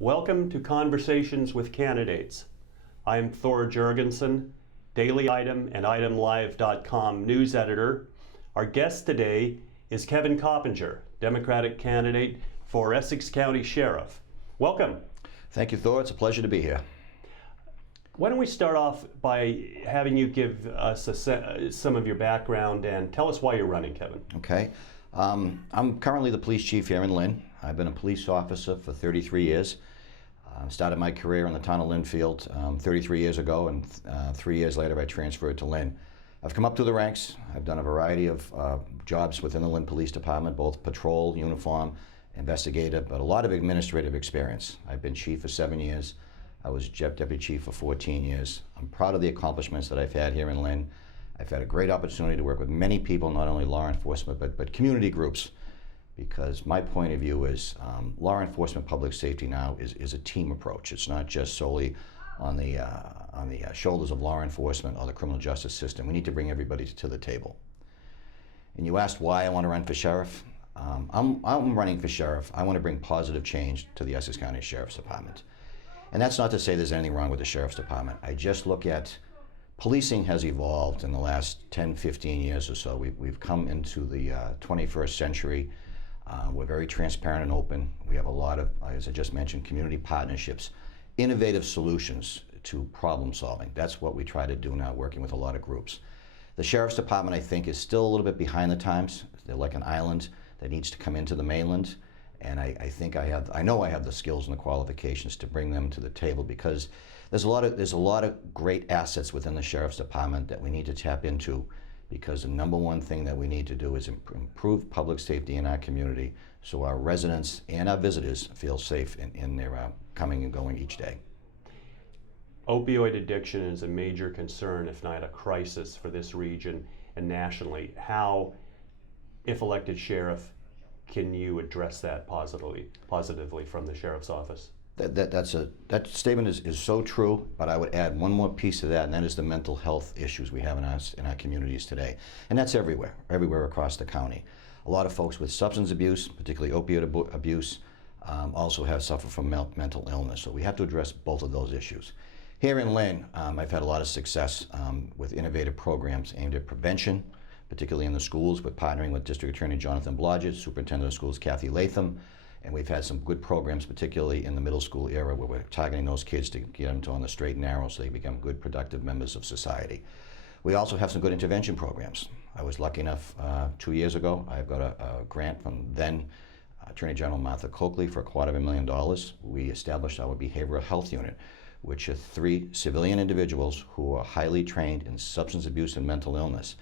Welcome to Conversations with Candidates. I'm Thor Jourgensen, Daily Item and ItemLive.com news editor. Our guest today is Kevin Coppinger, Democratic candidate for Essex County Sheriff. Welcome. Thank you, Thor. It's a pleasure to be here. Why don't we start off by having you give us some of your background and tell us why you're running, Kevin. Okay. I'm currently the police chief here in Lynn. I've been a police officer for 33 years. Started my career in the town of Lynnfield 33 years ago, and 3 years later I transferred to Lynn. I've come up through the ranks. I've done a variety of jobs within the Lynn Police Department, both patrol, uniform, investigative, but a lot of administrative experience. I've been chief for 7 years. I was deputy chief for 14 years. I'm proud of the accomplishments that I've had here in Lynn. I've had a great opportunity to work with many people, not only law enforcement, but community groups, because my point of view is law enforcement, public safety now is a team approach. It's not just solely on the shoulders of law enforcement or the criminal justice system. We need to bring everybody to the table. And you asked why I want to run for sheriff. I'm running for sheriff. I want to bring positive change to the Essex County Sheriff's Department. And that's not to say there's anything wrong with the Sheriff's Department. I just look at policing has evolved in the last 10, 15 years or so. We've come into the 21st century. We're very transparent and open. We have a lot of, as I just mentioned, community partnerships, innovative solutions to problem solving. That's what we try to do now, working with a lot of groups. The Sheriff's Department, I think, is still a little bit behind the times. They're like an island that needs to come into the mainland. And I know I have the skills and the qualifications to bring them to the table, because there's a lot of great assets within the Sheriff's Department that we need to tap into, because the number one thing that we need to do is improve public safety in our community so our residents and our visitors feel safe in their coming and going each day. Opioid addiction is a major concern, if not a crisis, for this region and nationally. How, if elected sheriff, can you address that positively from the sheriff's office? That statement is so true, but I would add one more piece to that, and that is the mental health issues we have in our communities today. And that's everywhere across the county. A lot of folks with substance abuse, particularly opioid abuse, also have suffered from mental illness. So we have to address both of those issues. Here in Lynn, I've had a lot of success with innovative programs aimed at prevention, particularly in the schools, with partnering with District Attorney Jonathan Blodgett, Superintendent of Schools Kathy Latham, and we've had some good programs, particularly in the middle school era, where we're targeting those kids to get them on the straight and narrow so they become good, productive members of society. We also have some good intervention programs. I was lucky enough 2 years ago, I got a grant from then Attorney General Martha Coakley for $250,000. We established our behavioral health unit, which are 3 civilian individuals who are highly trained in substance abuse and mental illness.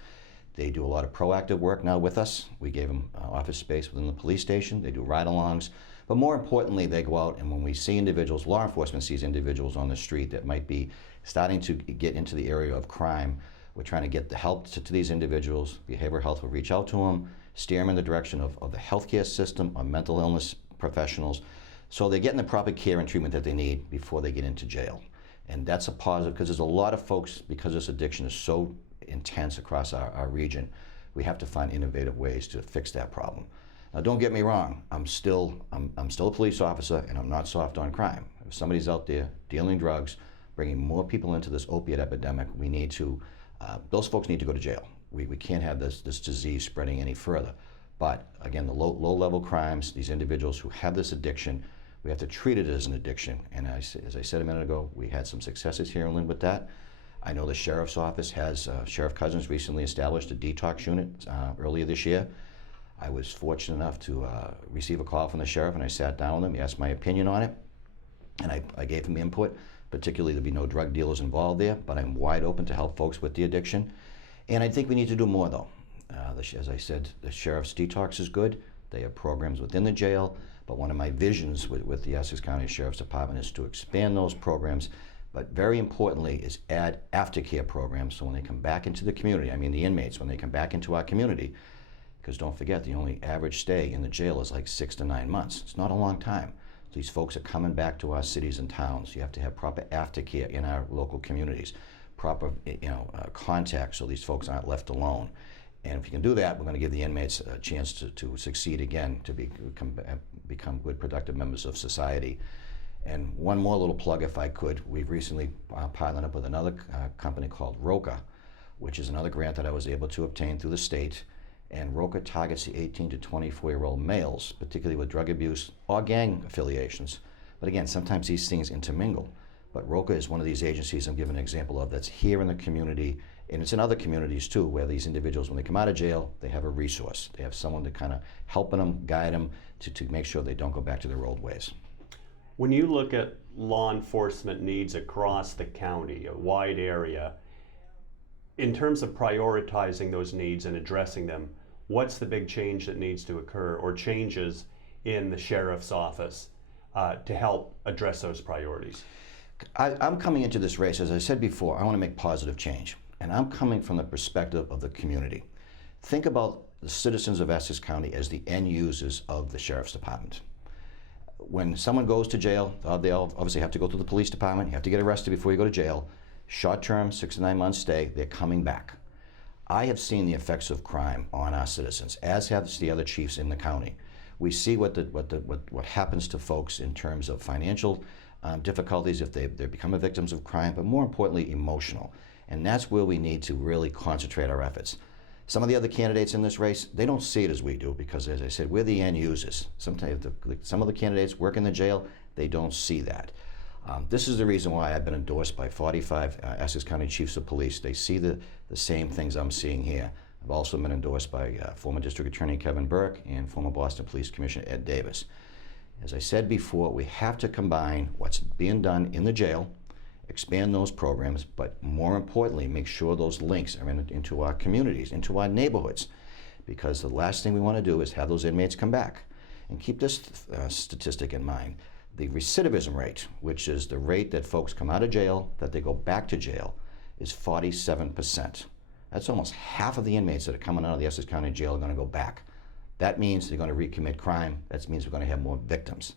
They do a lot of proactive work now with us. We gave them office space within the police station. They do ride-alongs. But more importantly, they go out, and when we see individuals, law enforcement sees individuals on the street that might be starting to get into the area of crime, we're trying to get the help to these individuals. Behavioral health will reach out to them, steer them in the direction of the healthcare system, or mental illness professionals, so they're getting the proper care and treatment that they need before they get into jail. And that's a positive, because there's a lot of folks, because this addiction is so intense across our region, we have to find innovative ways to fix that problem. Now, don't get me wrong, I'm still a police officer, and I'm not soft on crime. If somebody's out there dealing drugs, bringing more people into this opiate epidemic, we need to, those folks need to go to jail. We can't have this disease spreading any further. But again, the low-level crimes, these individuals who have this addiction, we have to treat it as an addiction. And as I said a minute ago, we had some successes here in Lynn with that. I know the Sheriff's Office has, Sheriff Cousins recently established a detox unit earlier this year. I was fortunate enough to receive a call from the Sheriff, and I sat down with him. He asked my opinion on it, and I gave him input. Particularly, there'd be no drug dealers involved there, but I'm wide open to help folks with the addiction. And I think we need to do more, though. As I said, the Sheriff's detox is good. They have programs within the jail, but one of my visions with the Essex County Sheriff's Department is to expand those programs, but very importantly is add aftercare programs, so when they come back into the community, I mean the inmates, when they come back into our community, because don't forget, the only average stay in the jail is like 6 to 9 months. It's not a long time. These folks are coming back to our cities and towns. You have to have proper aftercare in our local communities, proper contact, so these folks aren't left alone. And if you can do that, we're going to give the inmates a chance to succeed again, to become good, productive members of society. And one more little plug, if I could. We've recently partnered up with another company called ROCA, which is another grant that I was able to obtain through the state. And ROCA targets the 18 to 24-year-old males, particularly with drug abuse or gang affiliations. But again, sometimes these things intermingle. But ROCA is one of these agencies I'm giving an example of that's here in the community, and it's in other communities too, where these individuals, when they come out of jail, they have a resource. They have someone to kind of helping them, guide them to make sure they don't go back to their old ways. When you look at law enforcement needs across the county, a wide area, in terms of prioritizing those needs and addressing them, what's the big change that needs to occur, or changes in the sheriff's office to help address those priorities? I'm coming into this race, as I said before, I want to make positive change. And I'm coming from the perspective of the community. Think about the citizens of Essex County as the end users of the Sheriff's Department. When someone goes to jail, they obviously have to go through the police department. You have to get arrested before you go to jail. Short term, 6 to 9 months stay, they're coming back. I have seen the effects of crime on our citizens, as have the other chiefs in the county. We see what happens to folks in terms of financial difficulties if they become victims of crime, but more importantly, emotional. And that's where we need to really concentrate our efforts. Some of the other candidates in this race, they don't see it as we do because, as I said, we're the end users. Sometimes some of the candidates work in the jail, they don't see that. This is the reason why I've been endorsed by 45 Essex County Chiefs of Police. They see the same things I'm seeing here. I've also been endorsed by former District Attorney Kevin Burke and former Boston Police Commissioner Ed Davis. As I said before, we have to combine what's being done in the jail, expand those programs, but more importantly, make sure those links are into our communities, into our neighborhoods, because the last thing we want to do is have those inmates come back. And keep this statistic in mind. The recidivism rate, which is the rate that folks come out of jail, that they go back to jail, is 47%. That's almost half of the inmates that are coming out of the Essex County Jail are going to go back. That means they're going to recommit crime. That means we're going to have more victims.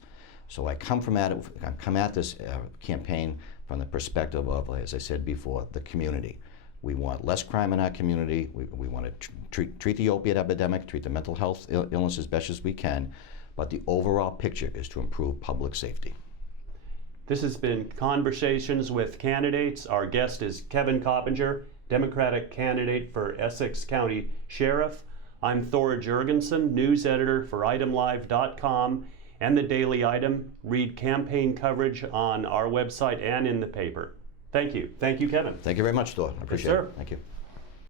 So I come at this campaign from the perspective of, as I said before, the community. We want less crime in our community. We want to treat the opiate epidemic, treat the mental health illness as best as we can, but the overall picture is to improve public safety. This has been Conversations with Candidates. Our guest is Kevin Coppinger, Democratic candidate for Essex County Sheriff. I'm Thor Jourgensen, news editor for itemlive.com and the Daily Item. Read campaign coverage on our website and in the paper. Thank you. Thank you, Kevin. Thank you very much, Thor. I appreciate it. Yes, sir. Thank you.